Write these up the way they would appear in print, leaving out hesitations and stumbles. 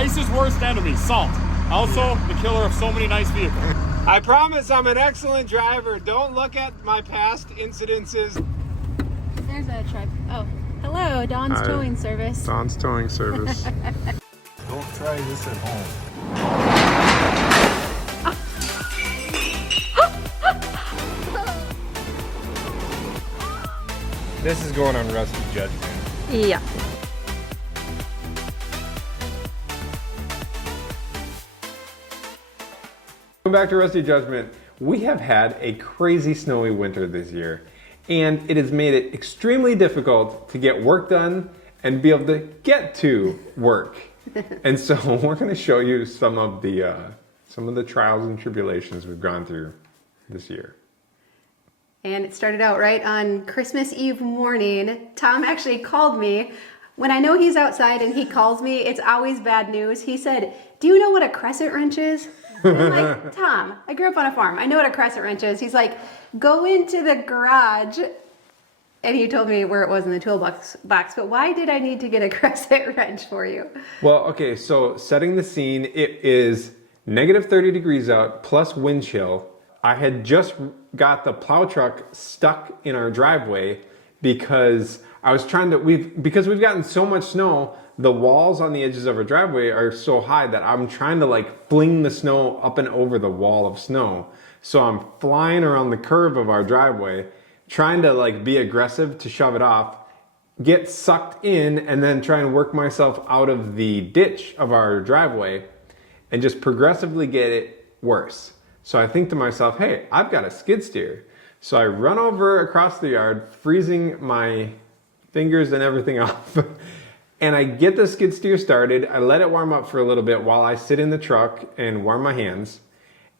Ice's worst enemy, salt. Also, the killer of so many nice vehicles. I promise I'm an excellent driver. Don't look at my past incidences. There's a truck. Oh, hello, Dawn's Towing Service. Dawn's Towing Service. Don't try this at home. This is going on Rusty Judgment. Yeah. Going back to Rusty Judgment, we have had a crazy snowy winter this year, and it has made it extremely difficult to get work done and be able to get to work. And so we're going to show you some of the trials and tribulations we've gone through this year. And it started out right on Christmas Eve morning. Tom actually called me. When I know he's outside and he calls me, it's always bad news. He said, "Do you know what a crescent wrench is?" And I'm like, "Tom, I grew up on a farm. I know what a crescent wrench is." He's like, "Go into the garage." And he told me where it was in the toolbox. But why did I need to get a crescent wrench for you? Well, okay, so setting the scene, it is negative 30 degrees out plus wind chill. I had just got the plow truck stuck in our driveway because I was trying to, because we've gotten so much snow, the walls on the edges of our driveway are so high that I'm trying to like fling the snow up and over the wall of snow. So I'm flying around the curve of our driveway, trying to like be aggressive to shove it off, get sucked in, and then try and work myself out of the ditch of our driveway and just progressively get it worse. So I think to myself, hey, I've got a skid steer. So I run over across the yard, freezing my fingers and everything off. And I get the skid steer started. I let it warm up for a little bit while I sit in the truck and warm my hands.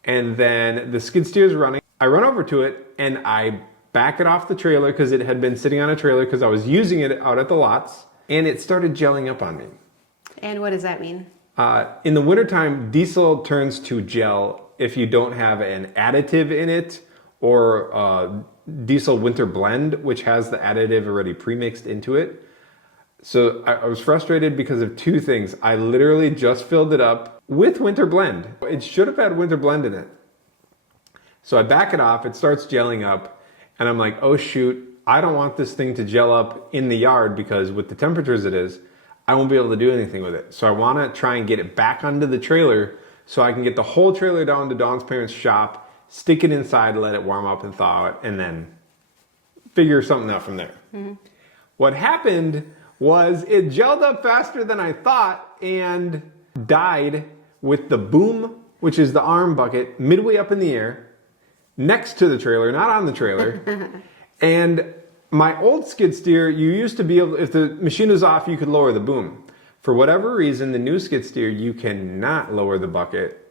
And then the skid steer is running. I run over to it and I back it off the trailer because it had been sitting on a trailer because I was using it out at the lots. And it started gelling up on me. And what does that mean? In the wintertime, diesel turns to gel if you don't have an additive in it or diesel winter blend, which has the additive already pre-mixed into it. So I was frustrated because of two things. I literally just filled it up with winter blend. It should have had winter blend in it. So I back it off, it starts gelling up, and I'm like, oh shoot, I don't want this thing to gel up in the yard because with the temperatures it is, I won't be able to do anything with it. So I want to try and get it back onto the trailer so I can get the whole trailer down to Dawn's parents' shop, stick it inside, let it warm up and thaw out, and then figure something out from there. Mm-hmm. What happened was it gelled up faster than I thought and died with the boom, which is the arm bucket, midway up in the air, next to the trailer, not on the trailer. And my old skid steer, you used to be able, if the machine was off, you could lower the boom. For whatever reason, the new skid steer, you cannot lower the bucket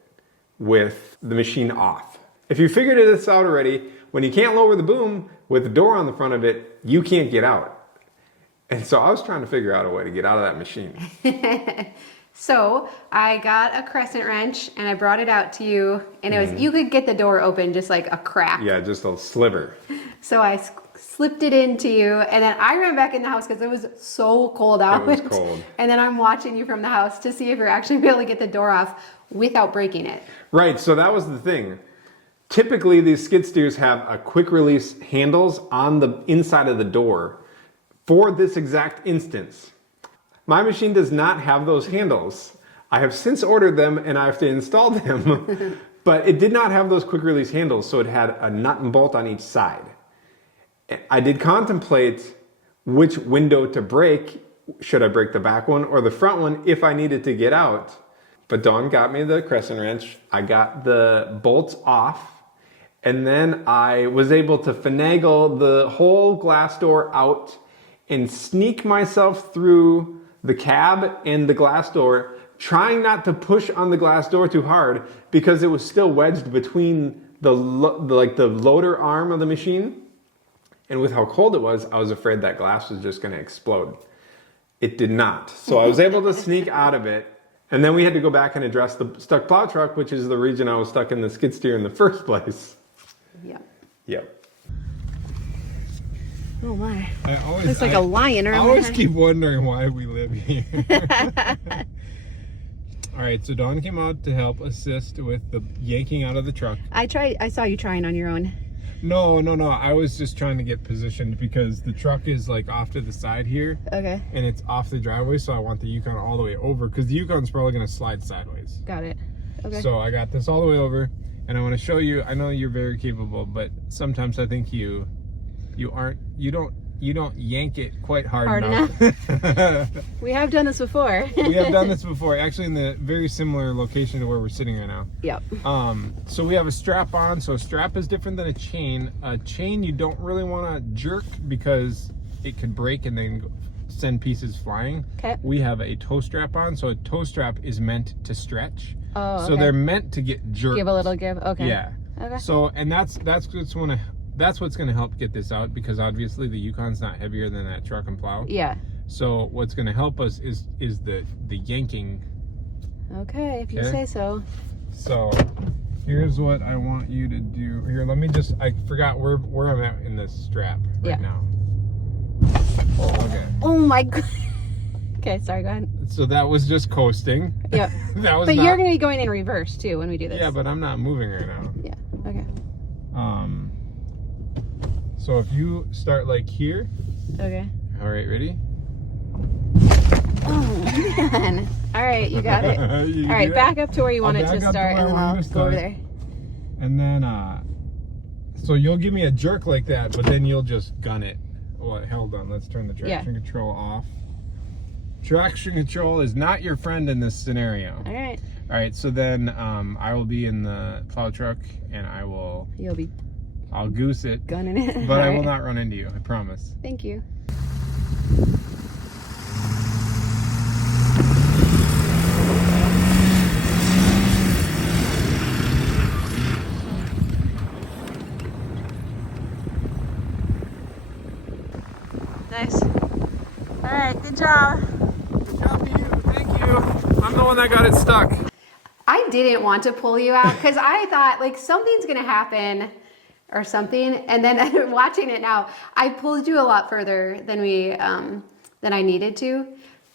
with the machine off. If you figured this out already, when you can't lower the boom with the door on the front of it, you can't get out. And so I was trying to figure out a way to get out of that machine. So I got a crescent wrench and I brought it out to you, and it was, you could get the door open just like a crack. Yeah, just a sliver. So I slipped it into you, and then I ran back in the house because it was so cold out. It was cold. And then I'm watching you from the house to see if you're actually able to get the door off without breaking it. Right, so that was the thing. Typically, these skid steers have a quick release handles on the inside of the door for this exact instance. My machine does not have those handles. I have since ordered them and I have to install them, but it did not have those quick release handles, so it had a nut and bolt on each side. I did contemplate which window to break. Should I break the back one or the front one if I needed to get out? But Dawn got me the crescent wrench. I got the bolts off, and then I was able to finagle the whole glass door out and sneak myself through the cab and the glass door, trying not to push on the glass door too hard because it was still wedged between the loader arm of the machine. And with how cold it was, I was afraid that glass was just going to explode. It did not. So I was able to sneak out of it. And then we had to go back and address the stuck plow truck, which is the reason I was stuck in the skid steer in the first place. Yep. Yep. Oh my. Looks like a lion around I always keep wondering why we live here. All right, so Dawn came out to help assist with the yanking out of the truck. I saw you trying on your own. No. I was just trying to get positioned because the truck is like off to the side here. Okay. And it's off the driveway, so I want the Yukon all the way over because the Yukon's probably going to slide sideways. Got it. Okay. So I got this all the way over, and I want to show you. I know you're very capable, but sometimes I think you don't yank it quite hard enough. We have done this before. We have done this before, actually in the very similar location to where we're sitting right now. Yep. So we have a strap on. So a strap is different than a chain. A chain you don't really want to jerk because it could break and then send pieces flying. Okay. We have a toe strap on. So a toe strap is meant to stretch. Oh, okay. So they're meant to get jerked. Give a little give. Okay. Yeah. Okay. So, and that's what's going to help get this out, because obviously the Yukon's not heavier than that truck and plow. Yeah. So what's going to help us is the yanking. Okay, if you say so. So here's what I want you to do. Here, I forgot where I'm at in this strap right now. Okay. Oh my god. Okay, sorry, go ahead. So that was just coasting. Yep. That was. But you're going to be going in reverse too when we do this. Yeah, but I'm not moving right now. Yeah. Okay. So if you start like here. Okay. All right, ready? Oh man. All right, you got it. All right, back up to where you want it to start, and then I'll go over there. And then, so you'll give me a jerk like that, but then you'll just gun it. Well, hold on. Let's turn the traction control off. Traction control is not your friend in this scenario. All right. All right. So then, I will be in the plow truck, and I'll goose it, gunning it. but I will not run into you. I promise. Thank you. Nice. All right, good job. Good job to you. Thank you. I'm the one that got it stuck. I didn't want to pull you out because I thought like something's gonna happen or something, and then watching it now, I pulled you a lot further than I needed to.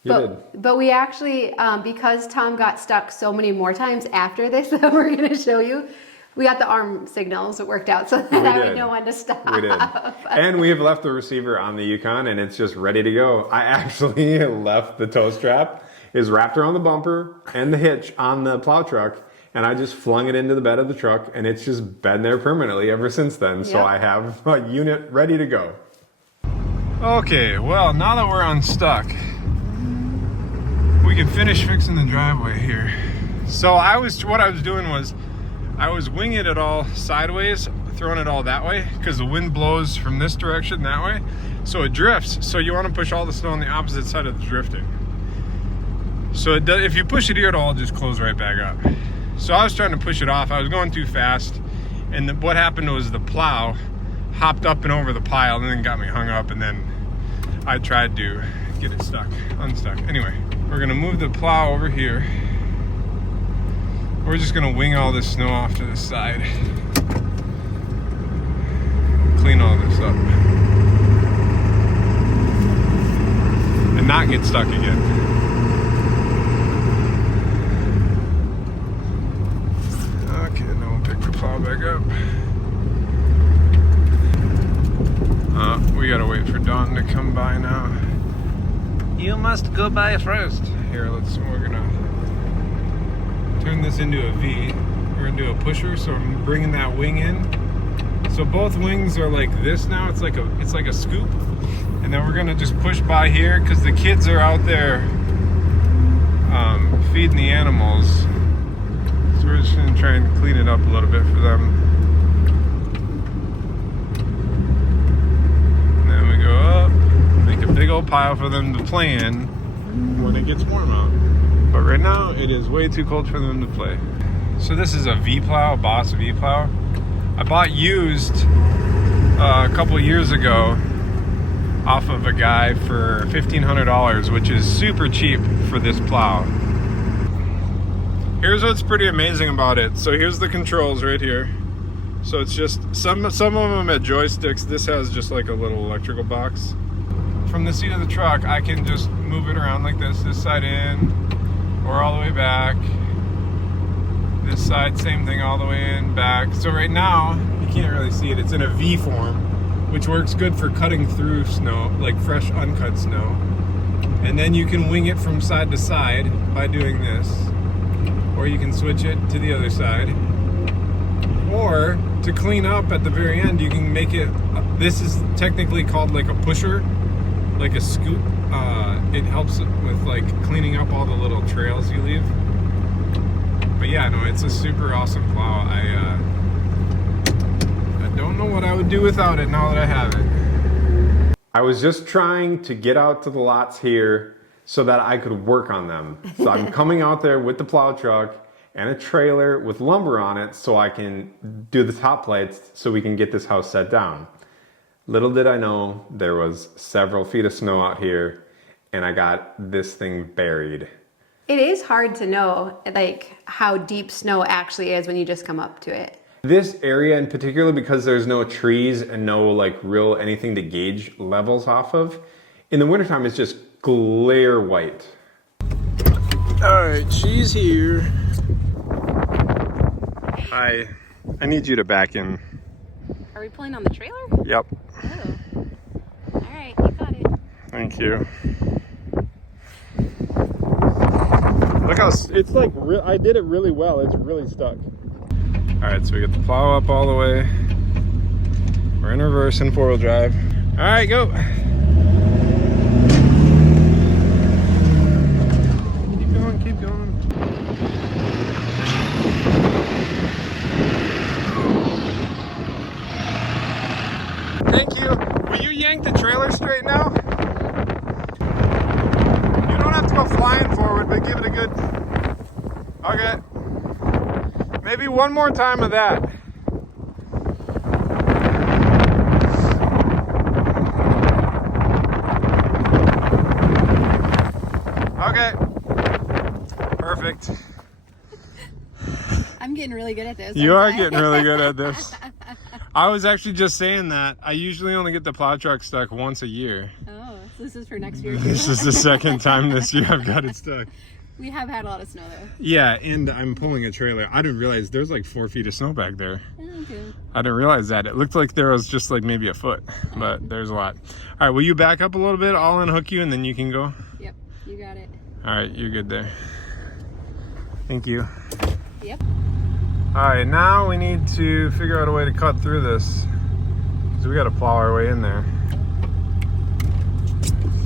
But we actually, because Tom got stuck so many more times after this that we're gonna show you, we got the arm signals worked out so that I would know when to stop. We did. And we have left the receiver on the Yukon, and it's just ready to go. I actually left the toe strap is wrapped around the bumper and the hitch on the plow truck, and I just flung it into the bed of the truck, and it's just been there permanently ever since then. So I have a unit ready to go. Okay, well, now that we're unstuck, we can finish fixing the driveway here. So what I was doing was I was winging it all sideways, throwing it all that way, because the wind blows from this direction that way, so it drifts. So you want to push all the snow on the opposite side of the drifting. So if you push it here, it'll all just close right back up. So I was trying to push it off. I was going too fast, and what happened was the plow hopped up and over the pile and then got me hung up, and then I tried to get it unstuck. Anyway, we're gonna move the plow over here. We're just gonna wing all this snow off to the side. Clean all this up. And not get stuck again. Okay, then we'll pick the plow back up. We gotta wait for Dawn to come by now. You must go by first. Here, we're gonna turn this into a V. We're gonna do a pusher, so I'm bringing that wing in. So both wings are like this now. It's like a scoop, and then we're gonna just push by here because the kids are out there feeding the animals. So we're just gonna try and clean it up a little bit for them. And then we go up, make a big old pile for them to play in when it gets warm out. But right now, it is way too cold for them to play. So this is a V-plow, a Boss V-plow. I bought used a couple years ago off of a guy for $1,500, which is super cheap for this plow. Here's what's pretty amazing about it. So here's the controls right here. So it's just, some of them have joysticks. This has just like a little electrical box. From the seat of the truck, I can just move it around like this side in, Or all the way back. This side, same thing, all the way in, back. So right now, you can't really see it. It's in a V form, which works good for cutting through snow, like fresh, uncut snow. And then you can wing it from side to side by doing this. Or you can switch it to the other side. Or to clean up at the very end, you can make it, this is technically called like a pusher, like a scoop. It helps with like cleaning up all the little trails you leave. But yeah, no, it's a super awesome plow. I don't know what I would do without it now that I have it. I was just trying to get out to the lots here so that I could work on them. So I'm coming out there with the plow truck and a trailer with lumber on it so I can do the top plates so we can get this house set down. Little did I know there was several feet of snow out here and I got this thing buried. It is hard to know like how deep snow actually is when you just come up to it. This area in particular, because there's no trees and no like real anything to gauge levels off of, in the wintertime it's just glare white. All right, she's here. I need you to back in. Are we pulling on the trailer? Yep. Oh. All right, you got it. Thank you. Look how it's like. I did it really well. It's really stuck. All right, so we get the plow up all the way. We're in reverse in 4-wheel drive. All right, go. Keep going, keep going. Thank you. Will you yank the trailer straight now? You don't have to go flying forward, but give it a good... Okay. Maybe one more time of that. Okay. Perfect. I'm getting really good at this. You are aren't I? getting really good at this. I was actually just saying that. I usually only get the plow truck stuck once a year. Oh, so this is for next year too? This is the second time this year I've got it stuck. We have had a lot of snow though. Yeah, and I'm pulling a trailer. I didn't realize there's like 4 feet of snow back there. Okay. I didn't realize that. It looked like there was just like maybe a foot, but there's a lot. All right, will you back up a little bit? I'll unhook you and then you can go. Yep, you got it. All right, you're good there. Thank you. Yep. All right, now we need to figure out a way to cut through this. So we got to plow our way in there.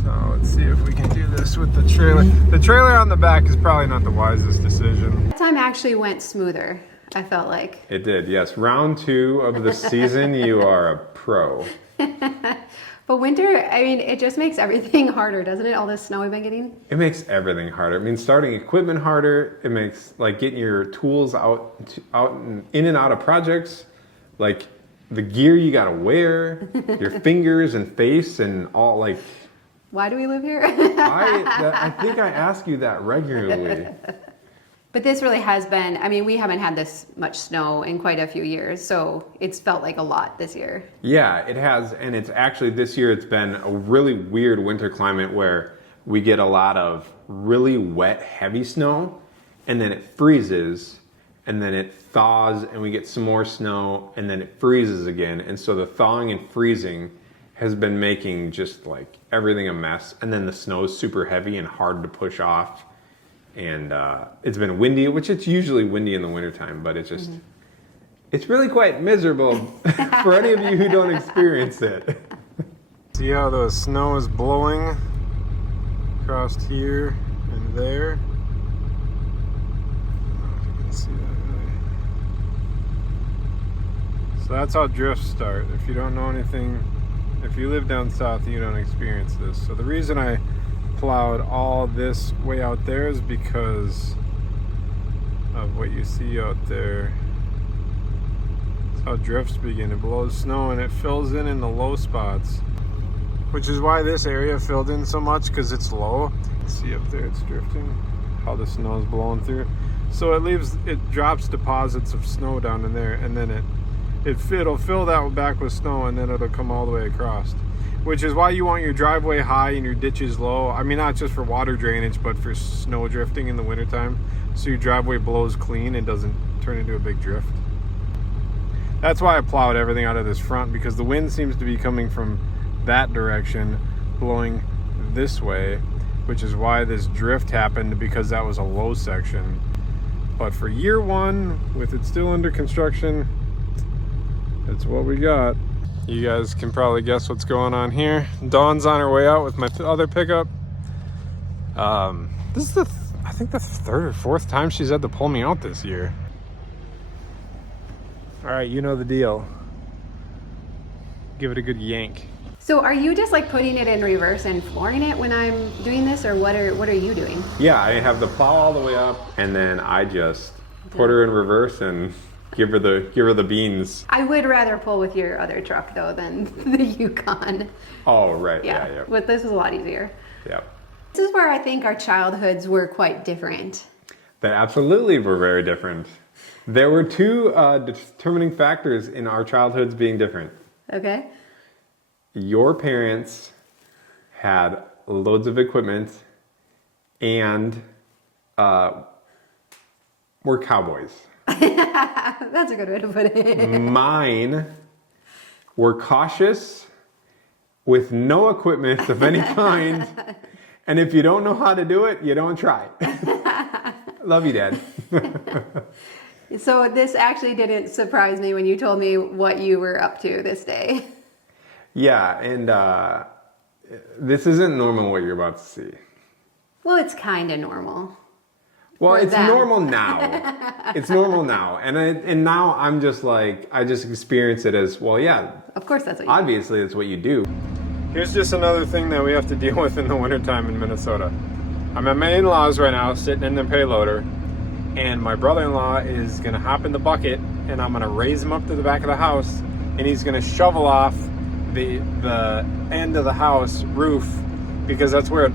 So let's see if we can do this with the trailer. The trailer on the back is probably not the wisest decision. That time actually went smoother, I felt like. It did, yes. Round 2 of the season, you are a pro. But winter, I mean, it just makes everything harder, doesn't it? All this snow we've been getting. It makes everything harder. I mean, starting equipment harder. It makes like getting your tools out and in and out of projects. Like the gear you gotta wear, your fingers and face and all like. Why do we live here? I think I ask you that regularly. But this really has been, I mean, we haven't had this much snow in quite a few years, so it's felt like a lot this year. Yeah, it has, and it's actually this year it's been a really weird winter climate where we get a lot of really wet, heavy snow, and then it freezes, and then it thaws, and we get some more snow, and then it freezes again. And so the thawing and freezing has been making just like everything a mess, and then the snow is super heavy and hard to push off. And it's been windy, which it's usually windy in the wintertime, but it's just, it's really quite miserable for any of you who don't experience it. See how the snow is blowing across here and there? I don't know if you can see that really. So that's how drifts start. If you don't know anything, if you live down south, you don't experience this. So the reason I plowed all this way out there is because of what you see out there. That's how drifts begin. It blows snow and it fills in the low spots, which is why this area filled in so much, because it's low. See up there, it's drifting, how the snow is blowing through. So it drops deposits of snow down in there, and then it'll fill that back with snow, and then it'll come all the way across. which is why you want your driveway high and your ditches low. I mean, not just for water drainage, but for snow drifting in the wintertime. So your driveway blows clean and doesn't turn into a big drift. That's why I plowed everything out of this front, because the wind seems to be coming from that direction, blowing this way, which is why this drift happened, because that was a low section. But for year one, with it still under construction, that's what we got. You guys can probably guess what's going on here. Dawn's on her way out with my other pickup. This is I think the third or fourth time she's had to pull me out this year. All right, you know the deal. Give it a good yank. So are you just like putting it in reverse and flooring it when I'm doing this, or what are you doing? Yeah, I have the plow all the way up, and then I just put her in reverse and give her the beans. I would rather pull with your other truck though than the Yukon. Oh, right. Yeah. But this was a lot easier. Yeah. This is where I think our childhoods were quite different. They absolutely were very different. There were two determining factors in our childhoods being different. Okay. Your parents had loads of equipment and were cowboys. That's a good way to put it. Mine were cautious with no equipment of any kind. And if you don't know how to do it, you don't try. Love you, Dad. So this actually didn't surprise me when you told me what you were up to this day. Yeah, and this isn't normal what you're about to see. Well, it's kind of normal. Well, For it's them. normal now. It's normal now. And now I'm just like, I just experience it as, well, yeah, Of course that's what you obviously that's what you do. Here's just another thing that we have to deal with in the wintertime in Minnesota. I'm at my in-laws right now, sitting in the payloader, and my brother-in-law is gonna hop in the bucket, and I'm gonna raise him up to the back of the house, and he's gonna shovel off the end of the house roof, because that's where it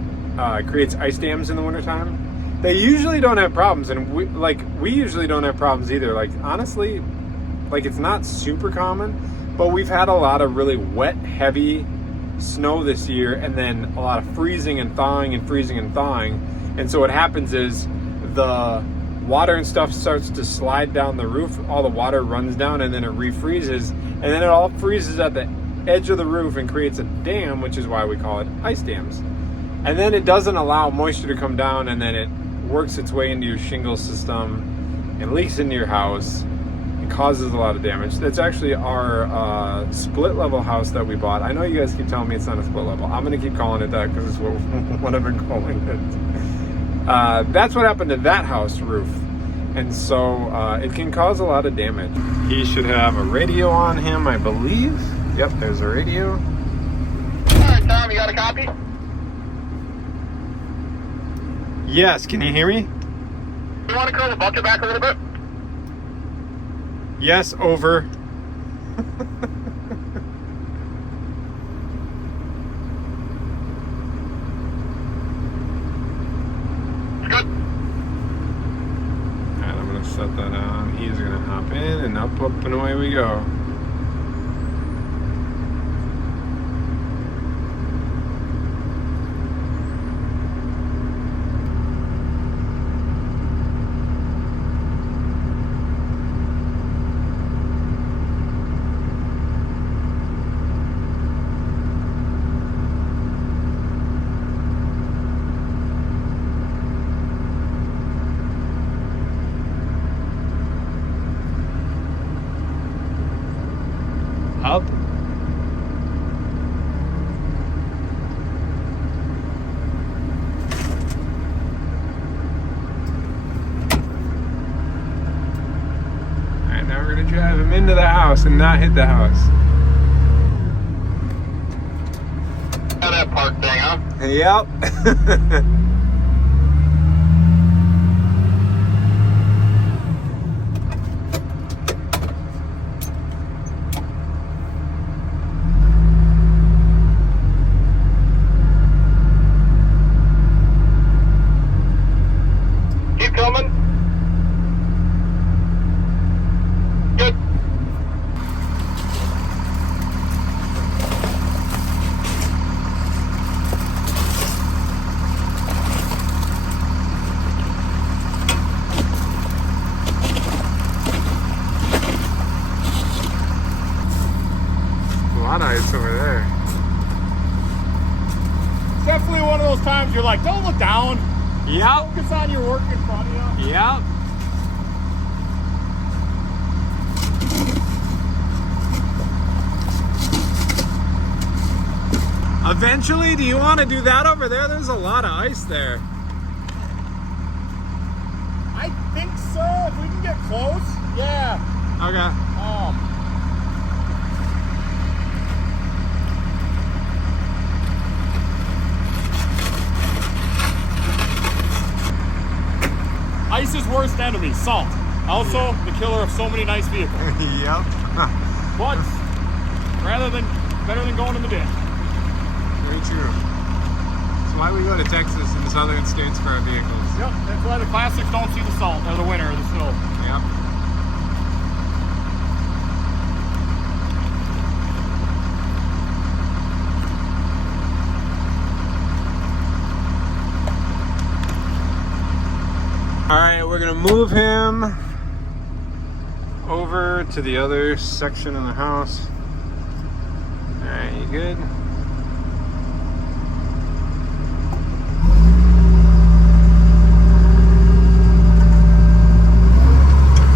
creates ice dams in the wintertime. They usually don't have problems, and we usually don't have problems either. Like, honestly, like, it's not super common, but we've had a lot of really wet, heavy snow this year, and then a lot of freezing and thawing and freezing and thawing. And so what happens is the water and stuff starts to slide down the roof, all the water runs down, and then it refreezes, and then it all freezes at the edge of the roof and creates a dam, which is why we call it ice dams. And then it doesn't allow moisture to come down, and then it works its way into your shingle system and leaks into your house and causes a lot of damage. That's actually our split level house that we bought. I know you guys keep telling me it's not a split level. I'm gonna keep calling it that because it's what I've been calling it. That's what happened to that house roof. And so it can cause a lot of damage. He should have a radio on him, I believe. Yep, there's a radio. Alright, Tom, you got a copy? Yes, can you hear me? You want to curl the bucket back a little bit? Yes, over. Good. Alright, I'm gonna set that on. He's gonna hop in and up and away we go. Up. Alright, now we're gonna drive him into the house and not hit the house. Oh, that park thing, huh? Yep. Keep coming. Good. like, don't look down. Yep. Focus on your work in front of you. Yep. Eventually, do you want to do that over there? There's a lot of ice there. I think so. If we can get close. Yeah. Okay. Ice's worst enemy, salt. Also, the killer of so many nice vehicles. Yep. But better than going in the ditch. Very true. That's why we go to Texas and the southern states for our vehicles. Yep, that's why the classics don't see the salt or the winter or the snow. Yep. All right, we're gonna move him over to the other section of the house. All right, you good?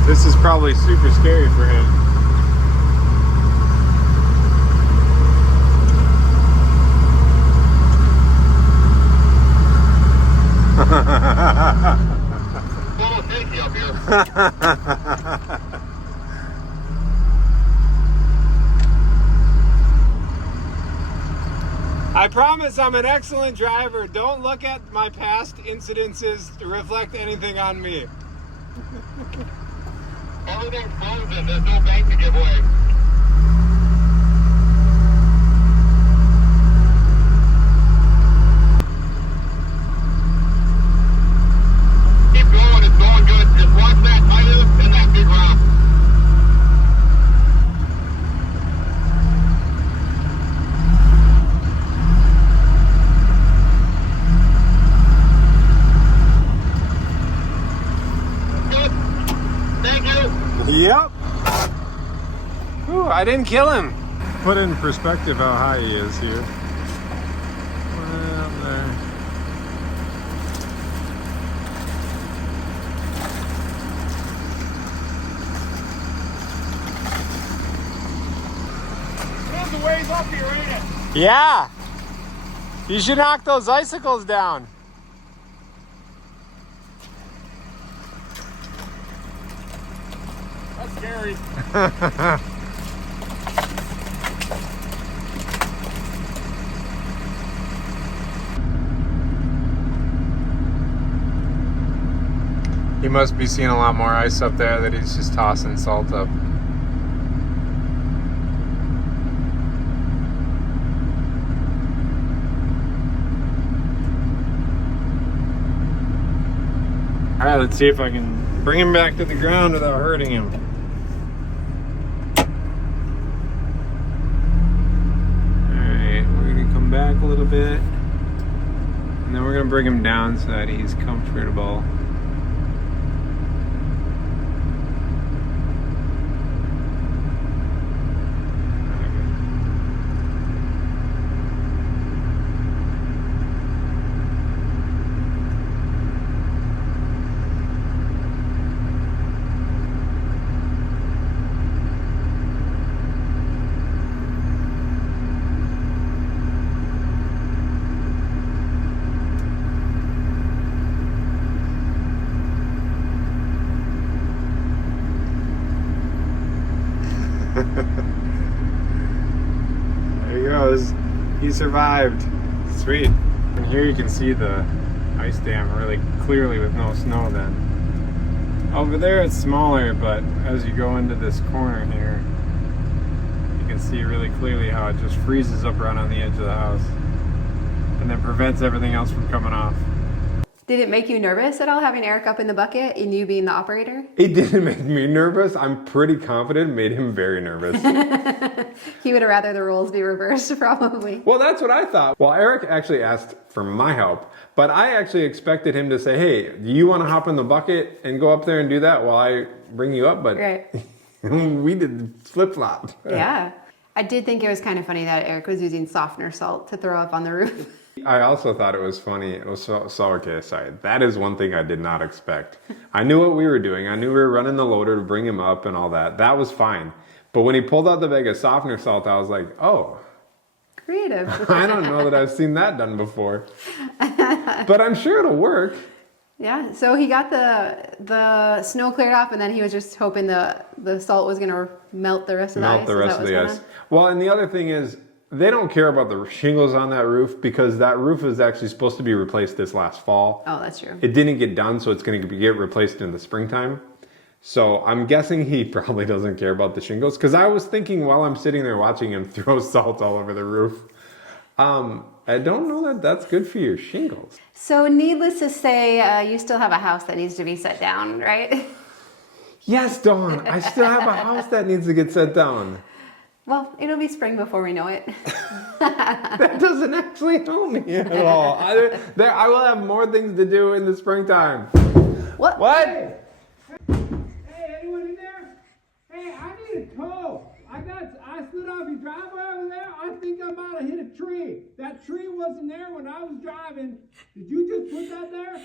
This is probably super scary for him. A little shaky up here. I promise I'm an excellent driver. Don't look at my past incidences to reflect anything on me. Everything's frozen. There's no bank to give away. Keep going. It's going good. Just watch that tire and that big rock. Good. Thank you. Yep. Ooh, I didn't kill him. Put in perspective how high he is here. Way up there. There's a ways up here, ain't it? Yeah. You should knock those icicles down. That's scary. He must be seeing a lot more ice up there that he's just tossing salt up. All right, let's see if I can bring him back to the ground without hurting him. All right, we're gonna come back a little bit, and then we're gonna bring him down so that he's comfortable. There he goes. He survived. Sweet. And here you can see the ice dam really clearly with no snow then. Over there it's smaller, but as you go into this corner here, you can see really clearly how it just freezes up right on the edge of the house and then prevents everything else from coming off. Did it make you nervous at all having Eric up in the bucket and you being the operator? It didn't make me nervous. I'm pretty confident it made him very nervous. He would have rather the roles be reversed, probably. Well, that's what I thought. Well, Eric actually asked for my help, but I actually expected him to say, hey, do you want to hop in the bucket and go up there and do that while I bring you up? But Right. we did flip-flop. Yeah. I did think it was kind of funny that Eric was using softener salt to throw up on the roof. I also thought it was funny. It was okay, sorry. That is one thing I did not expect. I knew what we were doing. I knew we were running the loader to bring him up and all that. That was fine. But when he pulled out the bag of softener salt, I was like, oh. Creative. I don't know that I've seen that done before. But I'm sure it'll work. Yeah, so he got the snow cleared off, and then he was just hoping the salt was going to melt the rest of the ice. Melt the rest of the ice. On? Well, and the other thing is, they don't care about the shingles on that roof because that roof is actually supposed to be replaced this last fall. Oh, that's true. It didn't get done, so it's going to get replaced in the springtime. So I'm guessing he probably doesn't care about the shingles, because I was thinking while I'm sitting there watching him throw salt all over the roof, I don't know that that's good for your shingles. So needless to say, you still have a house that needs to be set down, right? Yes, Dawn, I still have a house that needs to get set down. Well, it'll be spring before we know it. That doesn't actually help me at all. I will have more things to do in the springtime. What? What? Hey, anyone in there? Hey, I need a tow. I slid off your driveway over there. I think I might have hit a tree. That tree wasn't there when I was driving. Did you just put that there?